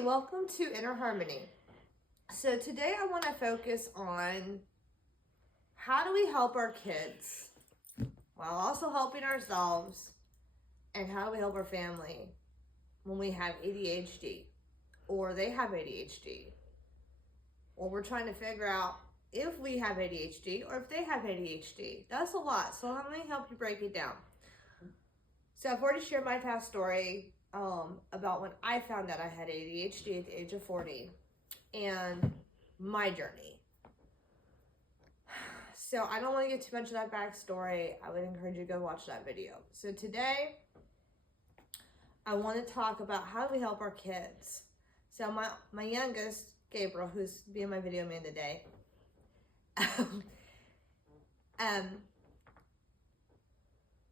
Hi, welcome to Inner Harmony. So today I want to focus on how do we help our kids while also helping ourselves, and how do we help our family when we have ADHD or they have ADHD, or we're trying to figure out if we have ADHD or if they have ADHD. That's a lot, so let me help you break it down. So I've already shared my past story about when I found out I had ADHD at the age of 40 and my journey. So I don't want to get too much of that backstory. I would encourage you to go watch that video. So today I want to talk about how do we help our kids. So my youngest, Gabriel, who's being my video man today,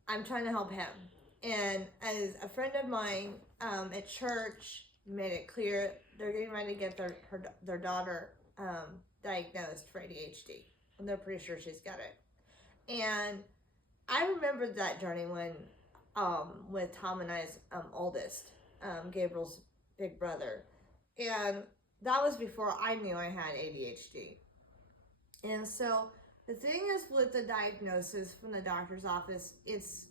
I'm trying to help him. And as a friend of mine at church made it clear, they're getting ready to get their daughter diagnosed for ADHD. And they're pretty sure she's got it. And I remembered that journey when, with Tom and I's oldest, Gabriel's big brother. And that was before I knew I had ADHD. And so the thing is, with the diagnosis from the doctor's office, it's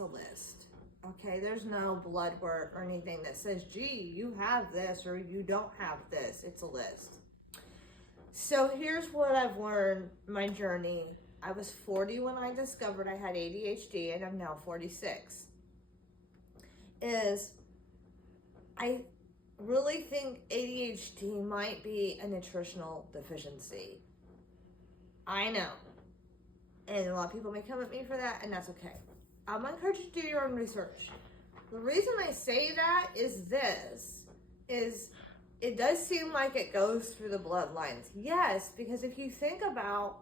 a list. Okay, there's no blood work or anything that says, gee, you have this or you don't have this. It's a list. So here's what I've learned, my journey. I was 40 when I discovered I had ADHD, and I'm now 46. I really think ADHD might be a nutritional deficiency. I know. And a lot of people may come at me for that, and that's okay. I'm going to encourage you to do your own research. The reason I say that is it does seem like it goes through the bloodlines. Yes, because if you think about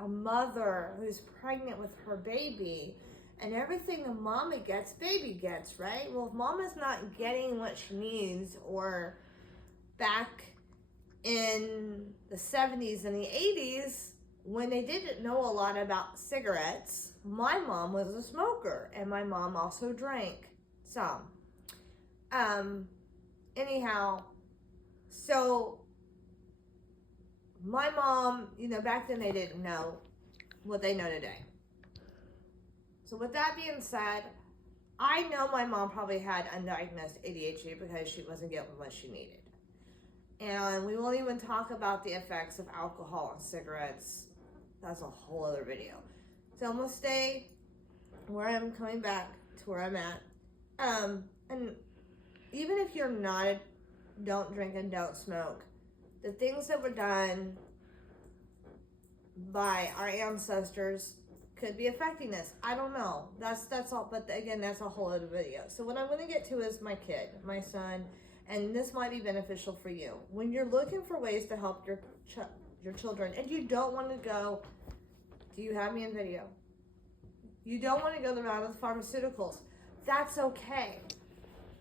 a mother who's pregnant with her baby, and everything a mama gets, baby gets, right? Well, if mama's not getting what she needs, or back in the 70s and the 80s, when they didn't know a lot about cigarettes, my mom was a smoker, and my mom also drank some. Anyhow, so my mom, back then they didn't know what they know today. So with that being said, I know my mom probably had undiagnosed ADHD because she wasn't getting what she needed. And we won't even talk about the effects of alcohol and cigarettes. That's a whole other video. So I'm going to stay where I'm coming back to where I'm at. And even if you're not, don't drink and don't smoke, the things that were done by our ancestors could be affecting us. I don't know. That's all. But again, that's a whole other video. So what I'm going to get to is my kid, my son, and this might be beneficial for you. When you're looking for ways to help your children, and you don't want to go, do you have me in video? You don't want to go the route of the pharmaceuticals. That's okay,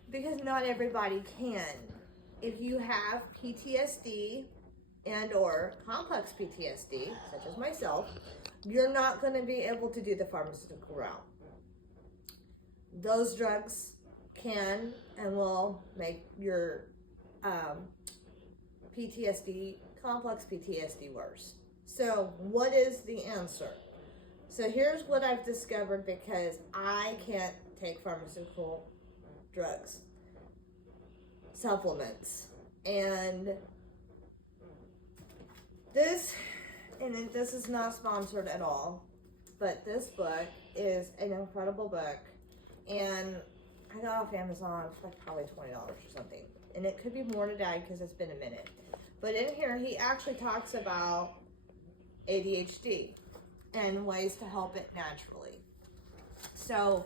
because not everybody can. If you have PTSD and or complex PTSD, such as myself, you're not going to be able to do the pharmaceutical route. Those drugs can and will make your PTSD, complex PTSD, worse. So what is the answer? So here's what I've discovered, because I can't take pharmaceutical drugs, supplements, and this is not sponsored at all, but this book is an incredible book, and I got it off Amazon for probably $20 or something, and it could be more today because it's been a minute. But in here, he actually talks about ADHD and ways to help it naturally. So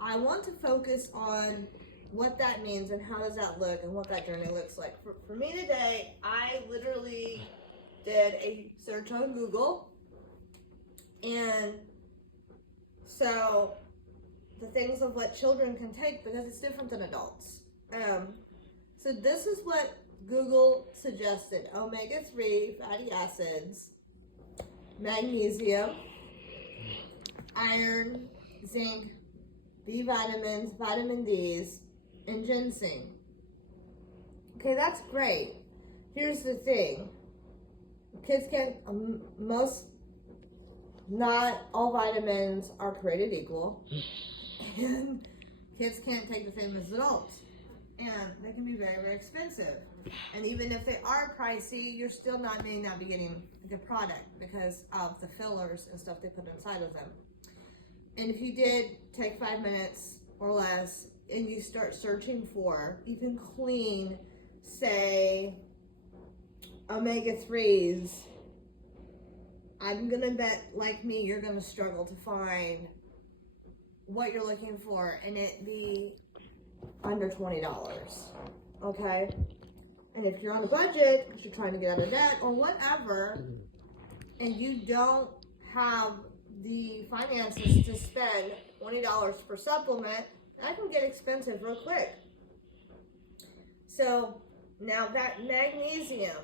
I want to focus on what that means and how does that look and what that journey looks like. For me today, I literally did a search on Google, and so the things of what children can take, because it's different than adults. So this is what Google suggested: omega-3 fatty acids, magnesium, iron, zinc, B vitamins, vitamin D's, and ginseng. Okay, that's great. Here's the thing. Kids can't, not all vitamins are created equal. And kids can't take the same as adults. And they can be very, very expensive. And even if they are pricey, you're still may not be getting a good product because of the fillers and stuff they put inside of them. And if you did take 5 minutes or less and you start searching for even clean, say, omega-3s, I'm gonna bet, like me, you're gonna struggle to find what you're looking for and it be under $20, okay? And if you're on a budget, because you're trying to get out of debt or whatever, and you don't have the finances to spend $20 per supplement, that can get expensive real quick. So now that magnesium,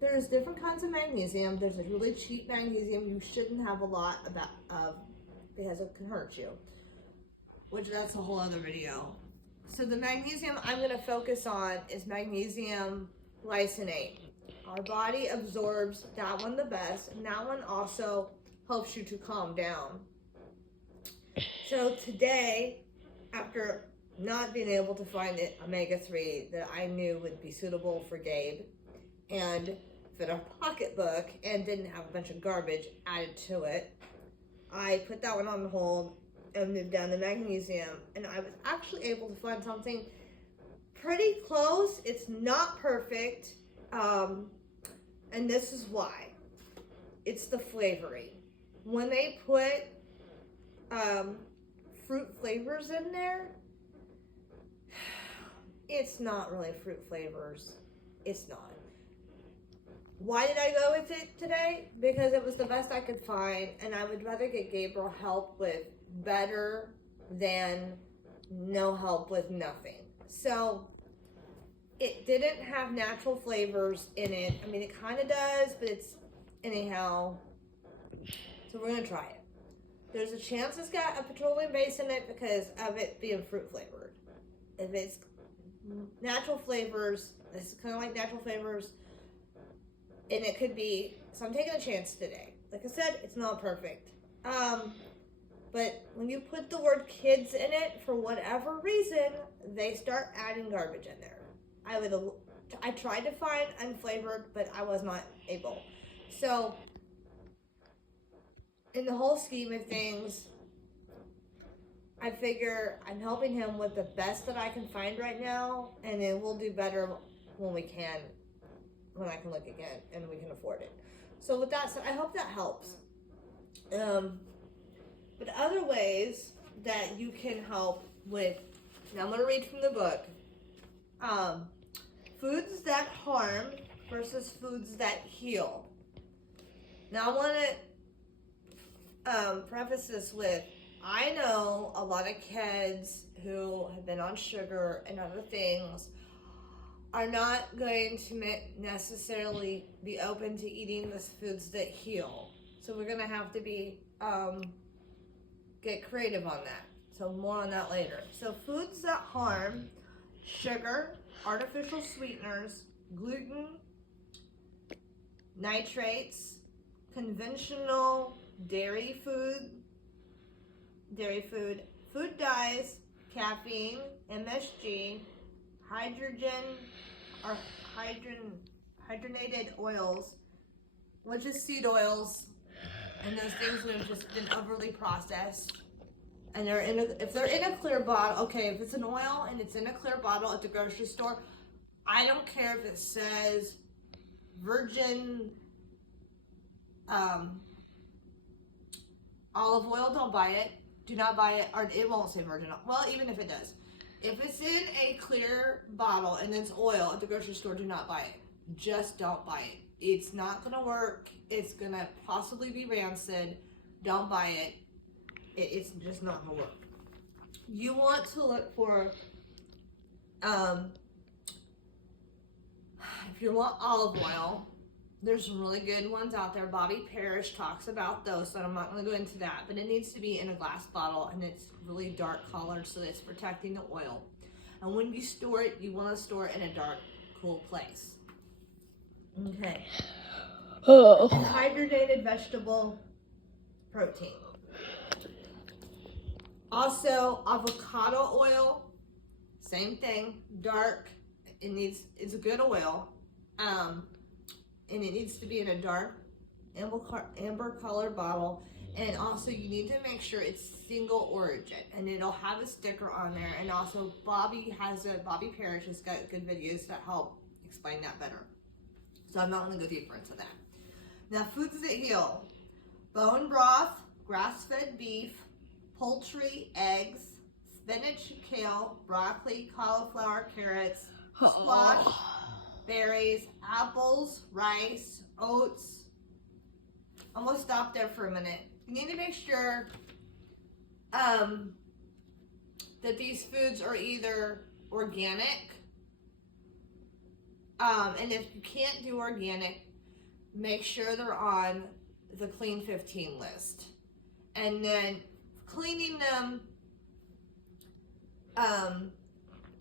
there's different kinds of magnesium. There's a really cheap magnesium you shouldn't have a lot of because it can hurt you, which that's a whole other video. So the magnesium I'm going to focus on is magnesium glycinate. Our body absorbs that one the best, and that one also helps you to calm down. So today, after not being able to find it, omega-3 that I knew would be suitable for Gabe and fit our pocketbook and didn't have a bunch of garbage added to it, I put that one on hold and moved down to magnesium, and I was actually able to find something pretty close. It's not perfect, and this is why. It's the flavoring. When they put fruit flavors in there, it's not really fruit flavors. It's not. Why did I go with it today? Because it was the best I could find, and I would rather get Gabriel help with better than no help with nothing. So it didn't have natural flavors in it. I mean, it kind of does, but it's anyhow. So we're gonna try it. There's a chance it's got a petroleum base in it because of it being fruit flavored. If it's natural flavors, this is kind of like natural flavors, and it could be. So I'm taking a chance today. Like I said, it's not perfect. But when you put the word kids in it, for whatever reason, they start adding garbage in there. I tried to find unflavored, but I was not able. So, in the whole scheme of things, I figure I'm helping him with the best that I can find right now, and then we'll do better when I can look again and we can afford it. So with that said, I hope that helps. But other ways that you can help with, now I'm going to read from the book, foods that harm versus foods that heal. Now I want to preface this with, I know a lot of kids who have been on sugar and other things are not going to necessarily be open to eating the foods that heal. So we're going to have to be get creative on that. So more on that later. So foods that harm: sugar, artificial sweeteners, gluten, nitrates, conventional dairy food, food dyes, caffeine, MSG, hydrogenated oils, which is seed oils, and those things that have just been overly processed. And if they're in a clear bottle, okay, if it's an oil and it's in a clear bottle at the grocery store, I don't care if it says virgin olive oil, don't buy it. Do not buy it, or it won't say virgin. Well, even if it does. If it's in a clear bottle and it's oil at the grocery store, do not buy it. Just don't buy it. It's not going to work. It's going to possibly be rancid. Don't buy it. It's just not going to work. You want to look for, if you want olive oil, there's some really good ones out there. Bobby Parrish talks about those, so I'm not going to go into that. But it needs to be in a glass bottle, and it's really dark colored so that it's protecting the oil. And when you store it, you want to store it in a dark, cool place. Okay. Oh. Dehydrated vegetable protein. Also, avocado oil, same thing, dark. It's a good oil, and it needs to be in a dark amber colored bottle. And also, you need to make sure it's single origin, and it'll have a sticker on there. And also, Bobby Parrish has got good videos that help explain that better. So I'm not going to go deeper into that. Now, foods that heal: bone broth, grass-fed beef, poultry, eggs, spinach, kale, broccoli, cauliflower, carrots, squash, berries, apples, rice, oats. I'm going to stop there for a minute. You need to make sure that these foods are either organic, and if you can't do organic, make sure they're on the Clean 15 list. And then cleaning them,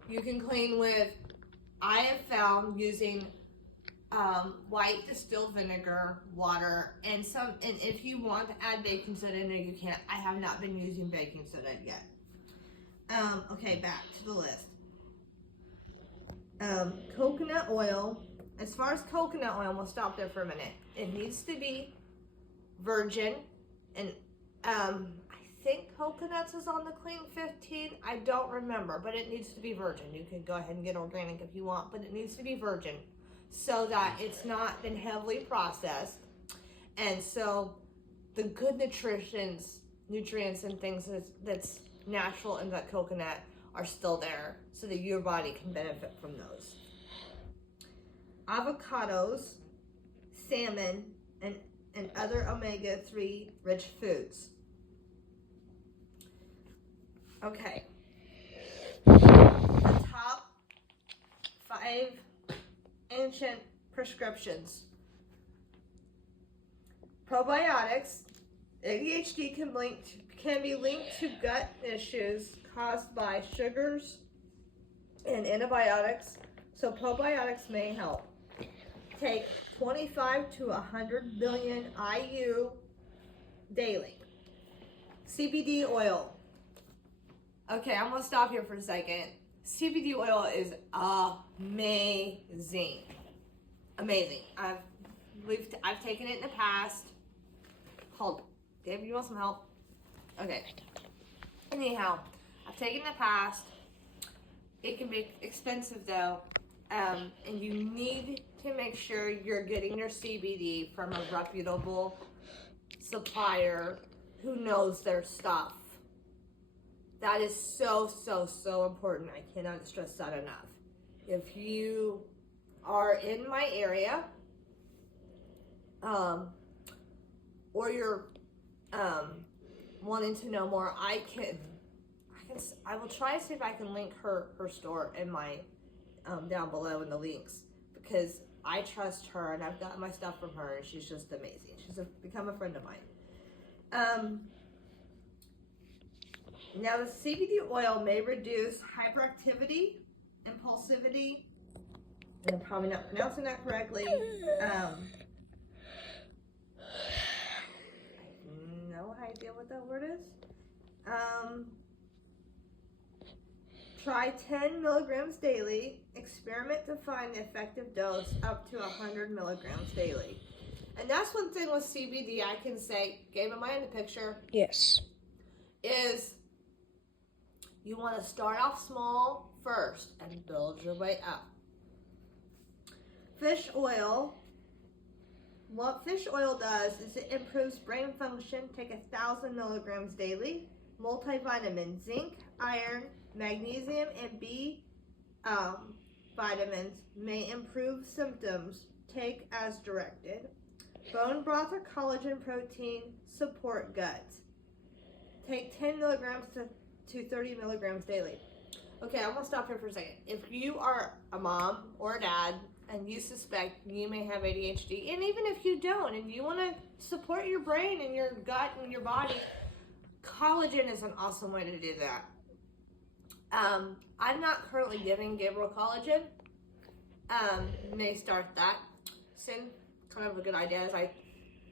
you can clean with, I have found, using white distilled vinegar, water, and if you want to add baking soda in there, you can. I have not been using baking soda yet. Okay, back to the list. Coconut oil. As far as coconut oil, we'll stop there for a minute. It needs to be virgin, and I think coconuts is on the Clean 15. I don't remember, but it needs to be virgin. You can go ahead and get organic if you want, but it needs to be virgin so that it's not been heavily processed. And so the good nutrients and things that's natural in that coconut are still there so that your body can benefit from those. Avocados, salmon, and other omega-3 rich foods. Okay. The top 5 ancient prescriptions. Probiotics. ADHD can be linked to gut issues caused by sugars and antibiotics, so probiotics may help. Take 25 to 100 billion IU daily. CBD oil. Okay, I'm gonna stop here for a second. CBD oil is amazing. Amazing. I've taken it in the past. Hold. Dave, you want some help? Okay. Anyhow, I've taken it in the past. It can be expensive though. And you need to make sure you're getting your CBD from a reputable supplier who knows their stuff. That is so, so, so important. I cannot stress that enough. If you are in my area, or you're wanting to know more, I will try to see if I can link her store in my down below in the links, because I trust her and I've gotten my stuff from her and she's just amazing. She's become a friend of mine. Now, the CBD oil may reduce hyperactivity, impulsivity, and I'm probably not pronouncing that correctly. I have no idea what that word is. Try 10 milligrams daily. Experiment to find the effective dose up to 100 milligrams daily. And that's one thing with CBD I can say, Gabe, am I in the picture? Yes. Is you want to start off small first and build your way up. Fish oil. What fish oil does is it improves brain function. Take 1,000 milligrams daily. Multivitamin, zinc, iron, magnesium, and B vitamins may improve symptoms. Take as directed. Bone broth or collagen protein support gut. Take 10 milligrams to 30 milligrams daily. Okay, I'm gonna stop here for a second. If you are a mom or a dad and you suspect you may have ADHD, and even if you don't, and you wanna support your brain and your gut and your body, collagen is an awesome way to do that. I'm not currently giving Gabriel collagen May start that soon. Kind of a good idea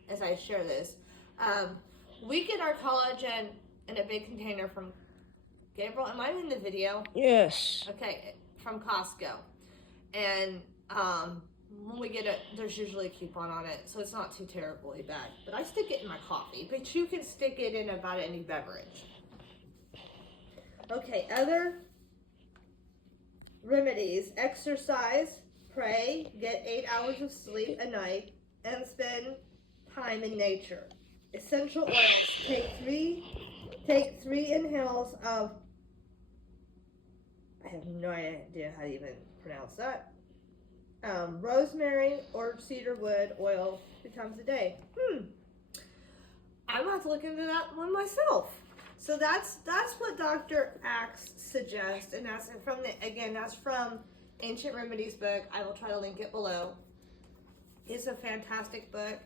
as I share this. We get our collagen in a big container from Gabriel. Am I in the video? Yes. Okay, from Costco. And when we get it, there's usually a coupon on it, so it's not too terribly bad. But I stick it in my coffee, but you can stick it in about any beverage. Okay, other remedies: exercise, pray, get 8 hours of sleep a night, and spend time in nature. Essential oils: take three inhales of, I have no idea how to even pronounce that, rosemary or cedarwood oil 2 times a day. I'm gonna have to look into that one myself. So that's what Dr. Axe suggests, and that's from that's from Ancient Remedies book. I will try to link it below. It's a fantastic book.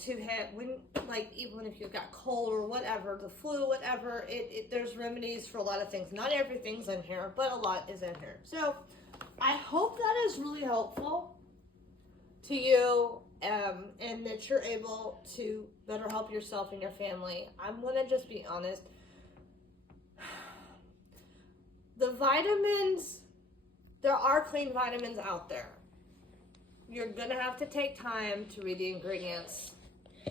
To have when, like, even if you've got cold or whatever, the flu, whatever, there's remedies for a lot of things. Not everything's in here, but a lot is in here. So I hope that is really helpful to you, and that you're able to better help yourself and your family. I'm gonna just be honest. The vitamins, there are clean vitamins out there. You're gonna have to take time to read the ingredients.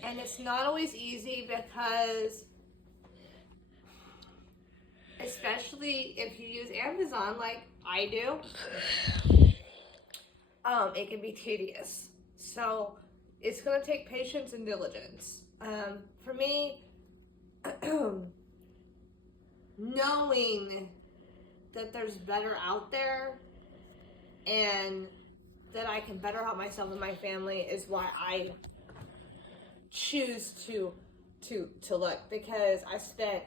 And it's not always easy because, especially if you use Amazon like I do, it can be tedious. So it's going to take patience and diligence. For me, knowing that there's better out there and that I can better help myself and my family is why I choose to look, because I spent,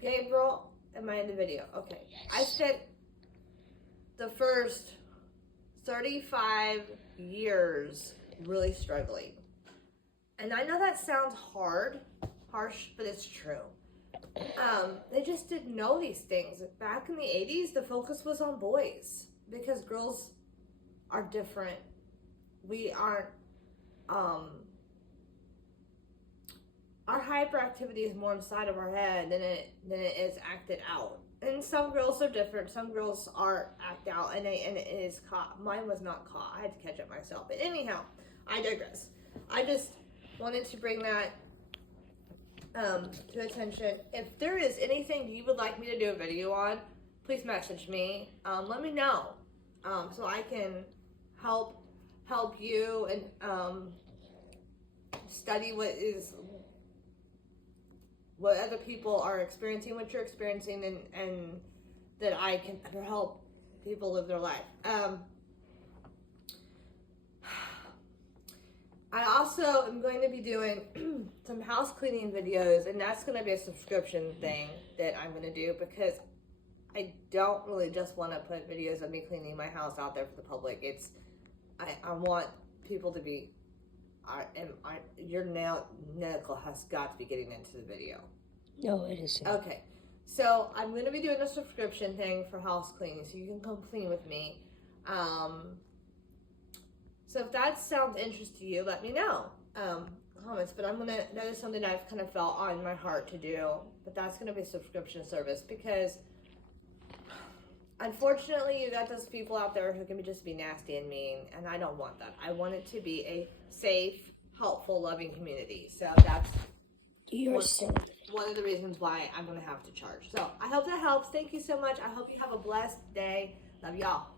Gabriel, am I in the video? Okay. I spent the first 35 years really struggling. And I know that sounds harsh, but it's true. They just didn't know these things. Back in the 80s, the focus was on boys because girls are different. We aren't, our hyperactivity is more inside of our head than it is acted out. And some girls are different. Some girls are act out, and it is caught. Mine was not caught. I had to catch up myself. But anyhow, I digress. I just wanted to bring that to attention. If there is anything you would like me to do a video on, please message me. Let me know so I can help you and study what other people are experiencing, what you're experiencing, and that I can help people live their life. I also am going to be doing some house cleaning videos, and that's going to be a subscription thing that I'm going to do, because I don't really just want to put videos of me cleaning my house out there for the public. I want people to be, your nail has got to be getting into the video. No, it isn't. Okay, so I'm going to be doing a subscription thing for house cleaning, so you can come clean with me. So if that sounds interesting to you, let me know. Comments, but that is something I've kind of felt on my heart to do, but that's going to be a subscription service, because unfortunately you got those people out there who can just be nasty and mean, and I don't want that. I want it to be a safe, helpful, loving community. So that's one of the reasons why I'm going to have to charge. So I hope that helps. Thank you so much. I hope you have a blessed day. Love y'all.